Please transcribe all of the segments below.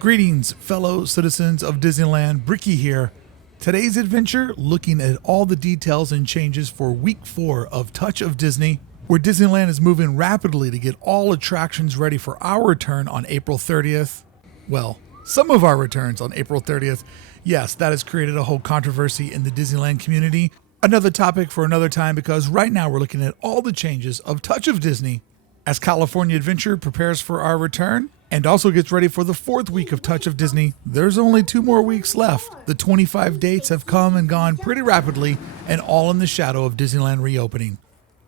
Greetings, fellow citizens of Disneyland. Brickey here. Today's adventure, looking at all the details and changes for week 4 of Touch of Disney, where Disneyland is moving rapidly to get all attractions ready for our return on April 30th. Well, some of our returns on April 30th. Yes, that has created a whole controversy in the Disneyland community. Another topic for another time, because right now we're looking at all the changes of Touch of Disney as California Adventure prepares for our return and also gets ready for the 4th week of Touch of Disney. There's only 2 more weeks left. The 25 dates have come and gone pretty rapidly, and all in the shadow of Disneyland reopening.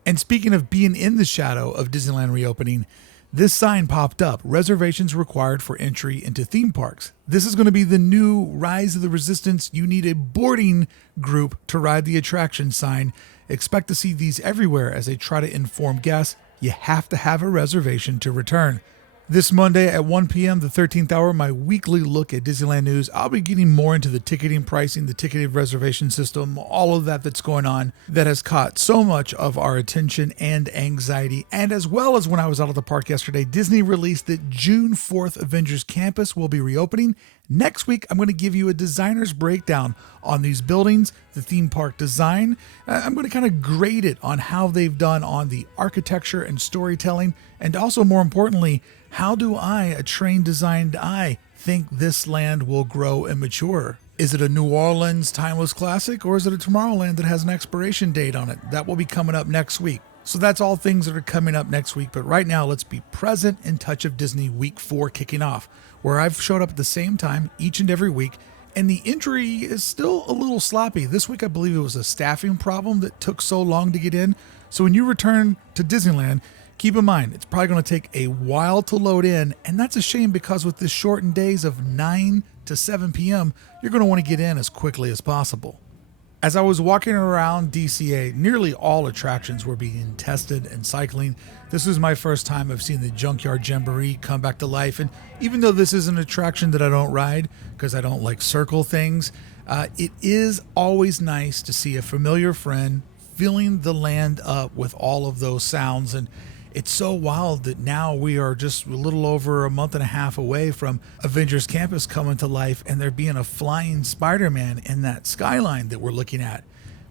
And speaking of being in the shadow of Disneyland reopening, this sign popped up: reservations required for entry into theme parks. This is going to be the new Rise of the Resistance. You need a boarding group to ride the attraction sign. Expect to see these everywhere as they try to inform guests you have to have a reservation to return. This Monday at 1 p.m., the 13th hour, my weekly look at Disneyland news. I'll be getting more into the ticketing pricing, the ticketed reservation system, all of that's going on that has caught so much of our attention and anxiety. And as well as when I was out of the park yesterday, Disney released that June 4th Avengers campus will be reopening. Next week, I'm going to give you a designer's breakdown on these buildings, the theme park design. I'm going to kind of grade it on how they've done on the architecture and storytelling, and also more importantly, how do I, a trained designed eye, think this land will grow and mature? Is it a New Orleans timeless classic, or is it a Tomorrowland that has an expiration date on it? That will be coming up next week. So that's all things that are coming up next week. But right now, let's be present in Touch of Disney week 4 kicking off, where I've showed up at the same time each and every week. And the entry is still a little sloppy. This week, I believe it was a staffing problem that took so long to get in. So when you return to Disneyland, keep in mind, it's probably going to take a while to load in. And that's a shame, because with the shortened days of 9 to 7 p.m., you're going to want to get in as quickly as possible. As I was walking around DCA, nearly all attractions were being tested and cycling. This was my first time of seeing the Junkyard Jamboree come back to life. And even though this is an attraction that I don't ride because I don't like circle things, it is always nice to see a familiar friend filling the land up with all of those sounds. And it's so wild that now we are just a little over a month and a half away from Avengers Campus coming to life, and there being a flying Spider-Man in that skyline that we're looking at,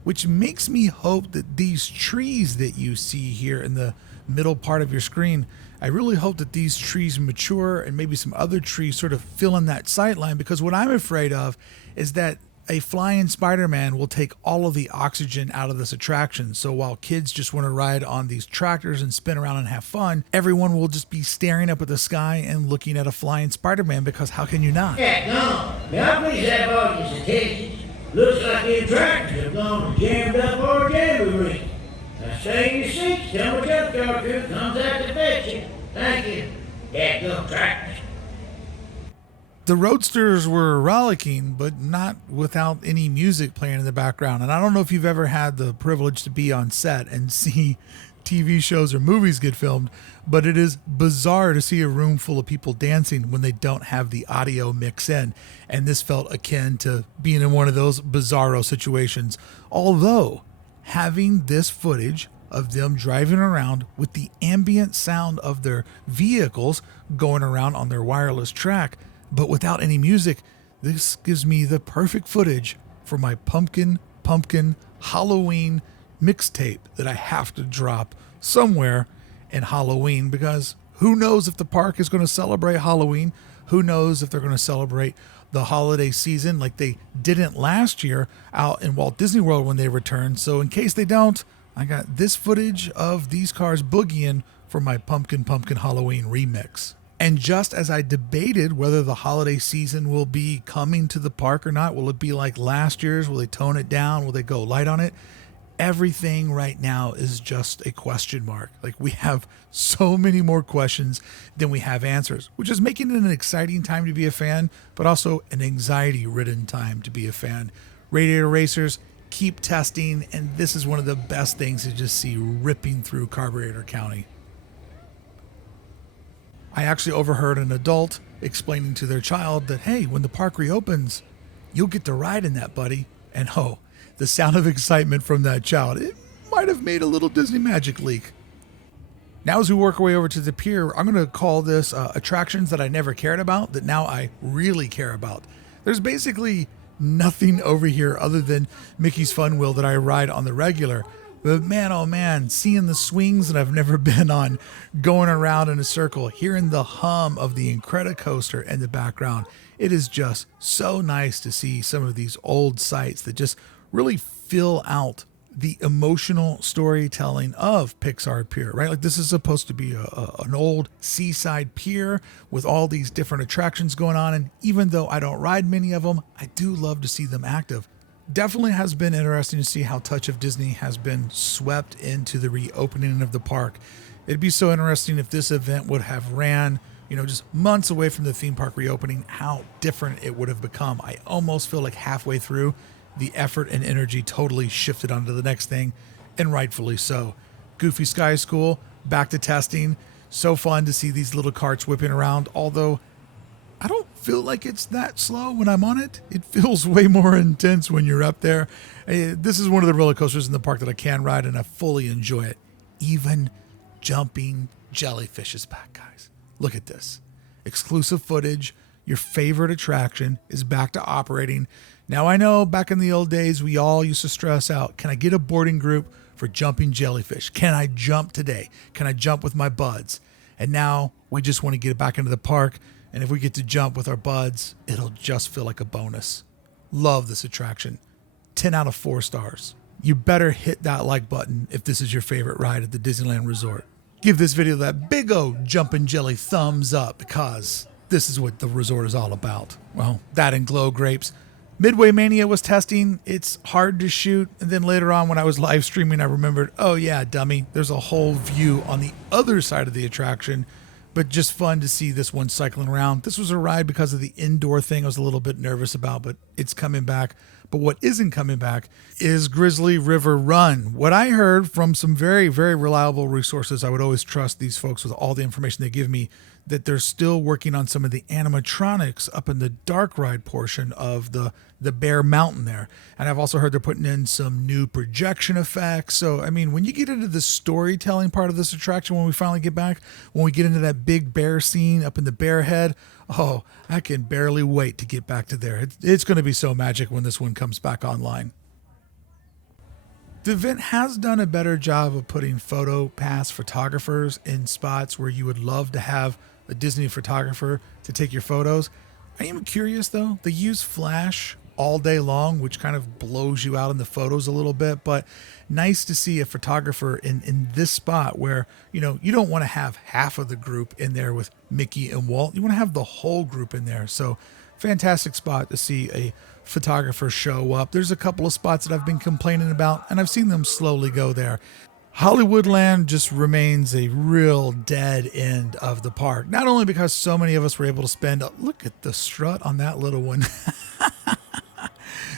which makes me hope that these trees that you see here in the middle part of your screen, I really hope that these trees mature and maybe some other trees sort of fill in that sight line, because what I'm afraid of is that a flying Spider-Man will take all of the oxygen out of this attraction. So while kids just want to ride on these tractors and spin around and have fun, everyone will just be staring up at the sky and looking at a flying Spider-Man, because how can you not? Yeah, no. Now please have audience attention. Looks like the attractions have gone and jammed up our jamboree. Now stay in your seats till the junkyard crew comes out to fetch you. Thank you. Yeah, go tractors. The Roadsters were rollicking, but not without any music playing in the background. And I don't know if you've ever had the privilege to be on set and see TV shows or movies get filmed, but it is bizarre to see a room full of people dancing when they don't have the audio mix in. And this felt akin to being in one of those bizarro situations. Although having this footage of them driving around with the ambient sound of their vehicles going around on their wireless track, but without any music, this gives me the perfect footage for my pumpkin Halloween mixtape that I have to drop somewhere in Halloween, because who knows if the park is going to celebrate Halloween? Who knows if they're going to celebrate the holiday season like they didn't last year out in Walt Disney World when they returned. So in case they don't, I got this footage of these cars boogieing for my pumpkin Halloween remix. And just as I debated whether the holiday season will be coming to the park or not, will it be like last year's? Will they tone it down? Will they go light on it? Everything right now is just a question mark. Like, we have so many more questions than we have answers, which is making it an exciting time to be a fan, but also an anxiety-ridden time to be a fan. Radiator racers keep testing, and this is one of the best things to just see ripping through Carburetor County. I actually overheard an adult explaining to their child that, hey, when the park reopens, you'll get to ride in that, buddy. And oh, the sound of excitement from that child, it might have made a little Disney magic leak. Now as we work our way over to the pier, I'm going to call this attractions that I never cared about that now I really care about. There's basically nothing over here other than Mickey's Fun Wheel that I ride on the regular. But man, oh man, seeing the swings that I've never been on, going around in a circle, hearing the hum of the Incredicoaster in the background, it is just so nice to see some of these old sites that just really fill out the emotional storytelling of Pixar Pier, right? Like this is supposed to be an old seaside pier with all these different attractions going on. And even though I don't ride many of them, I do love to see them active. Definitely has been interesting to see how Touch of Disney has been swept into the reopening of the park. It'd be so interesting if this event would have ran, just months away from the theme park reopening, how different it would have become. I almost feel like halfway through, the effort and energy totally shifted onto the next thing, and rightfully so. Goofy Sky School, back to testing. So fun to see these little carts whipping around, although I don't feel like it's that slow when I'm on it. It feels way more intense when you're up there. This is one of the roller coasters in the park that I can ride, and I fully enjoy it. Even jumping jellyfish is back, guys. Look at this. Exclusive footage. Your favorite attraction is back to operating. Now, I know back in the old days, we all used to stress out, can I get a boarding group for jumping jellyfish? Can I jump today? Can I jump with my buds? And now we just want to get back into the park. And if we get to jump with our buds, it'll just feel like a bonus. Love this attraction. 10 out of 4 stars. You better hit that like button if this is your favorite ride at the Disneyland Resort. Give this video that big old jumpin' jelly thumbs up because this is what the resort is all about. Well, that and Glow Grapes. Midway Mania was testing. It's hard to shoot. And then later on when I was live streaming, I remembered, oh yeah, dummy, there's a whole view on the other side of the attraction. But just fun to see this one cycling around. This was a ride because of the indoor thing I was a little bit nervous about, but it's coming back. But what isn't coming back is Grizzly River Run. What I heard from some very, very reliable resources, I would always trust these folks with all the information they give me, that they're still working on some of the animatronics up in the dark ride portion of the Bear Mountain there. And I've also heard they're putting in some new projection effects. So, I mean, when you get into the storytelling part of this attraction, when we finally get back, when we get into that big bear scene up in the bear head, oh, I can barely wait to get back to there. It's going to be so magic when this one comes back online. The event has done a better job of putting photo pass photographers in spots where you would love to have a Disney photographer to take your photos. I am curious though, they use flash all day long, which kind of blows you out in the photos a little bit, but nice to see a photographer in this spot where, you don't want to have half of the group in there with Mickey and Walt. You want to have the whole group in there. So fantastic spot to see a photographer show up. There's a couple of spots that I've been complaining about, and I've seen them slowly go there. Hollywoodland just remains a real dead end of the park. Not only because so many of us were able to spend, look at the strut on that little one.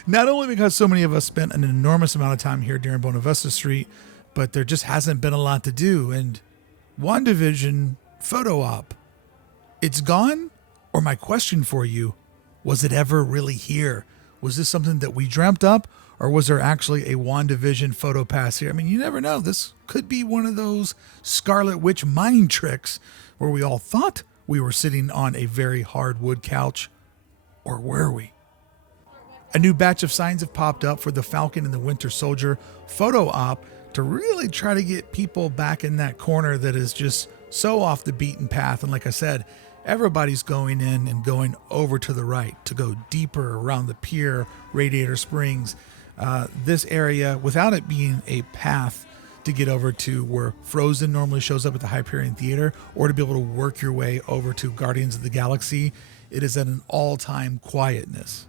Not only because so many of us spent an enormous amount of time here during Buena Vista Street, but there just hasn't been a lot to do. And WandaVision photo op, it's gone? Or my question for you, was it ever really here? Was this something that we dreamt up? Or was there actually a WandaVision photo pass here? I mean, you never know. This could be one of those Scarlet Witch mind tricks where we all thought we were sitting on a very hard wood couch. Or were we? A new batch of signs have popped up for the Falcon and the Winter Soldier photo op to really try to get people back in that corner that is just so off the beaten path. And like I said, everybody's going in and going over to the right to go deeper around the pier, Radiator Springs. This area, without it being a path to get over to where Frozen normally shows up at the Hyperion Theater, or to be able to work your way over to Guardians of the Galaxy, it is at an all-time quietness.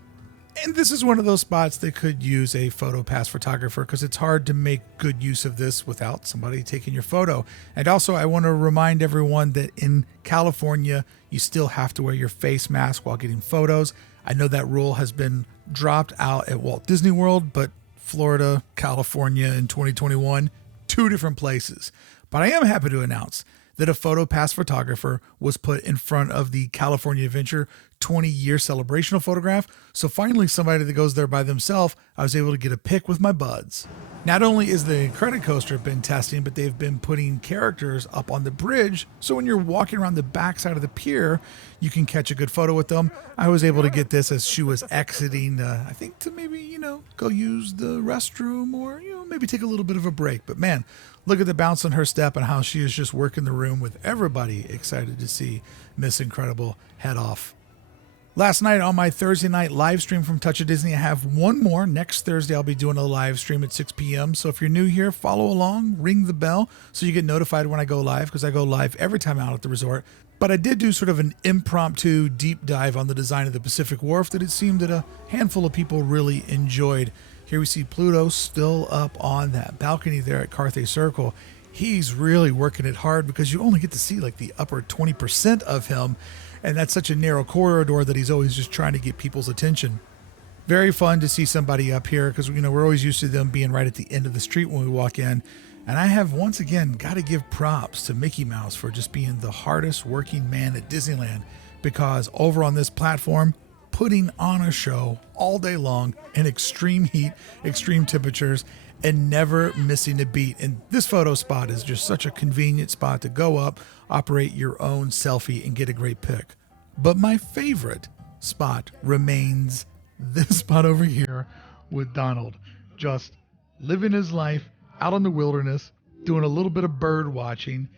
And this is one of those spots that could use a photo pass photographer because it's hard to make good use of this without somebody taking your photo. And also, I want to remind everyone that in California, you still have to wear your face mask while getting photos. I know that rule has been dropped out at Walt Disney World, but Florida, California in 2021, 2 different places. But I am happy to announce that a PhotoPass photographer was put in front of the California Adventure 20-year celebrational photograph. So finally, somebody that goes there by themselves, I was able to get a pic with my buds. Not only is the credit coaster been testing, but they've been putting characters up on the bridge. So when you're walking around the backside of the pier, you can catch a good photo with them. I was able to get this as she was exiting, I think to maybe, go use the restroom or, maybe take a little bit of a break. But man, look at the bounce on her step and how she is just working the room with everybody excited to see Miss Incredible head off. Last night on my Thursday night live stream from Touch of Disney, I have one more. Next Thursday, I'll be doing a live stream at 6 p.m. So if you're new here, follow along, ring the bell so you get notified when I go live, because I go live every time out at the resort. But I did do sort of an impromptu deep dive on the design of the Pacific Wharf that it seemed that a handful of people really enjoyed. Here we see Pluto still up on that balcony there at Carthay Circle. He's really working it hard because you only get to see like the upper 20% of him. And that's such a narrow corridor that he's always just trying to get people's attention. Very fun to see somebody up here because, we're always used to them being right at the end of the street when we walk in. And I have once again got to give props to Mickey Mouse for just being the hardest working man at Disneyland, because over on this platform, putting on a show all day long in extreme heat, extreme temperatures, and never missing a beat. And this photo spot is just such a convenient spot to go up, operate your own selfie, and get a great pic. But my favorite spot remains this spot over here with Donald, just living his life out in the wilderness, doing a little bit of bird watching.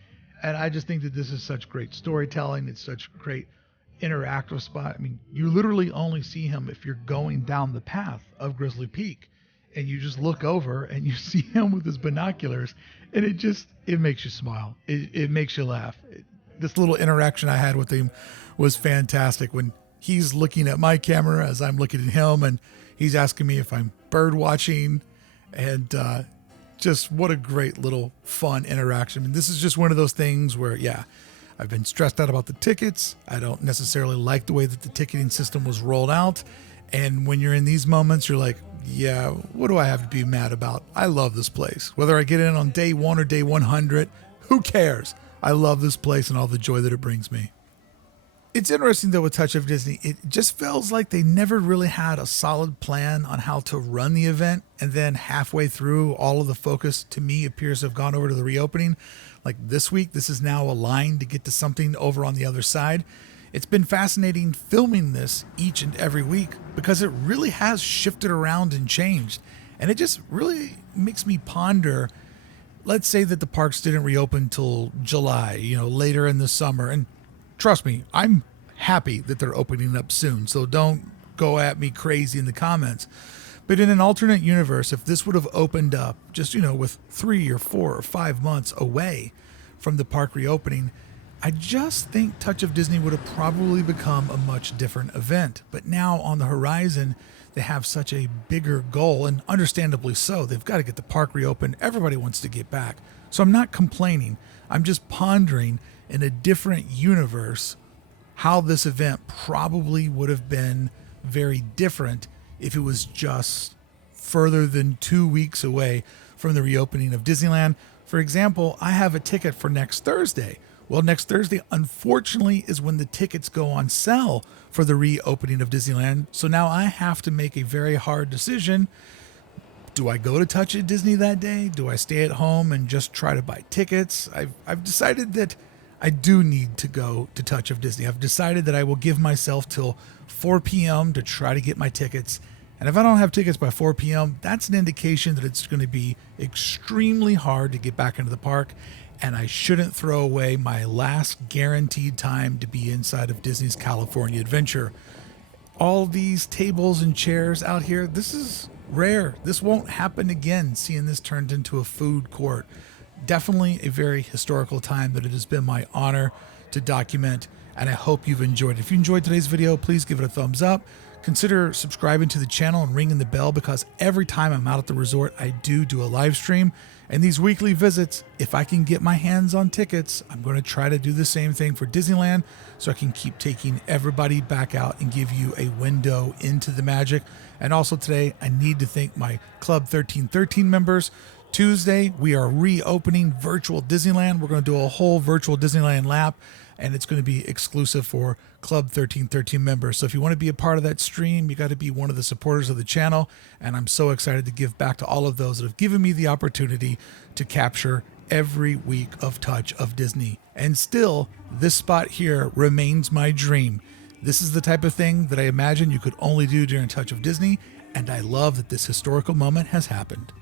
And I just think that this is such great storytelling. It's such a great interactive spot. I mean, you literally only see him if you're going down the path of Grizzly Peak. And you just look over and you see him with his binoculars, and it makes you smile. It makes you laugh. This little interaction I had with him was fantastic when he's looking at my camera as I'm looking at him, and he's asking me if I'm bird watching, and just what a great little fun interaction. And this is just one of those things where, I've been stressed out about the tickets. I don't necessarily like the way that the ticketing system was rolled out. And when you're in these moments, you're like, what do I have to be mad about? I love this place. Whether I get in on day 1 or day 100, who cares? I love this place and all the joy that it brings me. It's interesting, though, with Touch of Disney, it just feels like they never really had a solid plan on how to run the event. And then halfway through, all of the focus, to me, appears to have gone over to the reopening. Like this week, this is now aligned to get to something over on the other side. It's been fascinating filming this each and every week because it really has shifted around and changed. And it just really makes me ponder, let's say that the parks didn't reopen till July, later in the summer. And trust me, I'm happy that they're opening up soon. So don't go at me crazy in the comments. But in an alternate universe, if this would have opened up just, with 3 or 4 or 5 months away from the park reopening, I just think Touch of Disney would have probably become a much different event. But now on the horizon, they have such a bigger goal, and understandably so. They've got to get the park reopened. Everybody wants to get back. So I'm not complaining. I'm just pondering in a different universe how this event probably would have been very different if it was just further than 2 weeks away from the reopening of Disneyland. For example, I have a ticket for next Thursday. Well, next Thursday, unfortunately, is when the tickets go on sale for the reopening of Disneyland. So now I have to make a very hard decision. Do I go to Touch of Disney that day? Do I stay at home and just try to buy tickets? I've decided that I do need to go to Touch of Disney. I've decided that I will give myself till 4 p.m. to try to get my tickets. And if I don't have tickets by 4 p.m., that's an indication that it's going to be extremely hard to get back into the park. And I shouldn't throw away my last guaranteed time to be inside of Disney's California Adventure. All these tables and chairs out here, this is rare. This won't happen again, seeing this turned into a food court. Definitely a very historical time that it has been my honor to document, and I hope you've enjoyed it. If you enjoyed today's video, please give it a thumbs up. Consider subscribing to the channel and ringing the bell, because every time I'm out at the resort, I do a live stream. And these weekly visits, if I can get my hands on tickets, I'm going to try to do the same thing for Disneyland so I can keep taking everybody back out and give you a window into the magic. And also today, I need to thank my Club 1313 members. Tuesday, we are reopening virtual Disneyland. We're going to do a whole virtual Disneyland lap, and it's going to be exclusive for Club 1313 members. So if you want to be a part of that stream, you got to be one of the supporters of the channel. And I'm so excited to give back to all of those that have given me the opportunity to capture every week of Touch of Disney. And still, this spot here remains my dream. This is the type of thing that I imagine you could only do during Touch of Disney, and I love that this historical moment has happened.